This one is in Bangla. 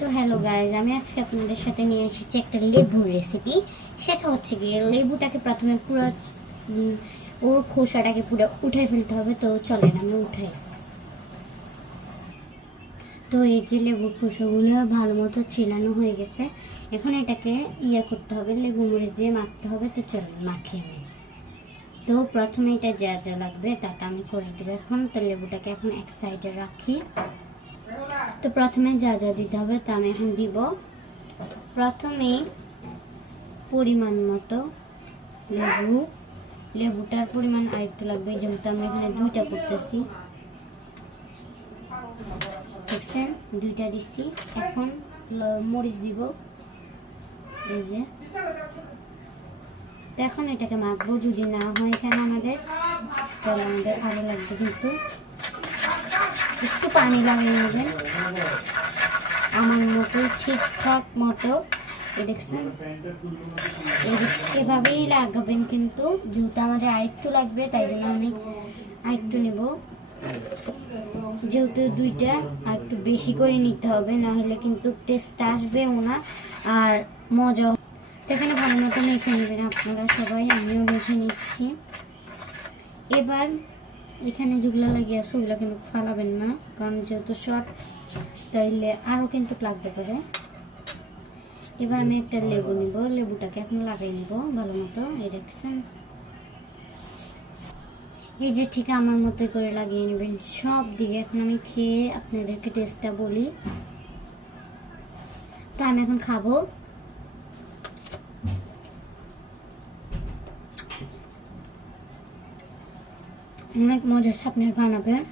তো হ্যালো গাইজ, আমি আজকে আপনাদের সাথে নিয়ে এসেছি একটা লেবুর রেসিপি। সেটা হচ্ছে কি, লেবুটাকে প্রথমে পুরো ওর খোসাটাকে পুরো উঠাই ফেলতে হবে। তো চলেন আমি উঠাই। তো এই যে লেবুর খোসাগুলো ভালো মতো ছিলানো হয়ে গেছে। এখন এটাকে করতে হবে, লেবু মরিচ দিয়ে মাখতে হবে। তো চলেন মাখি আমি। তো প্রথমে এটা যা যা লাগবে তাতে আমি করে দেবো। এখন তো লেবুটাকে এখন এক সাইডে রাখি। তো প্রথমে যা যা দিতে হবে তা আমি এখন দিব। প্রথমে পরিমাণ মতো লেবুটার পরিমাণ আরেকটু লাগবে, যেহেতু আমরা এখানে দুইটা করতেছি। দেখছেন, দুইটা দিচ্ছি। এখন মরিচ দিব, এই যে। তো এখন এটাকে মাখবো। যদি না হয় এখানে আমাদের, তাহলে আমাদের আরো লাগবে, কিন্তু একটু পানি লাগিয়ে নেবেন আমার মতো, ঠিকঠাক মতো। দেখছেন, এভাবেই লাগাবেন, কিন্তু যেহেতু আমাদের আরেকটু লাগবে তাই জন্য আমি আরেকটু নেব। যেহেতু দুইটা আরেকটু বেশি করে নিতে হবে, না হলে কিন্তু টেস্ট আসবেও না আর মজা। এখানে ভালো মতো মেখে নেবেন আপনারা সবাই, আমিও মেখে নিচ্ছি। এবার এখানে যেগুলো লাগিয়ে আছে ওগুলো কিন্তু ফালাবেন না, কারণ যেহেতু শর্ট, তাইলে আরও কিন্তু লাগতে পারে। এবার আমি একটা লেবু নিব, লেবুটাকে এখন লাগাই নিব ভালো মতো। এই দেখছেন, এই যে ঠিক আমার মতো করে লাগিয়ে নেবেন সব দিকে। এখন আমি খেয়ে আপনাদেরকে টেস্টটা বলি। তো আমি এখন খাবো। অনেক মজা, আপনার বানাবেন।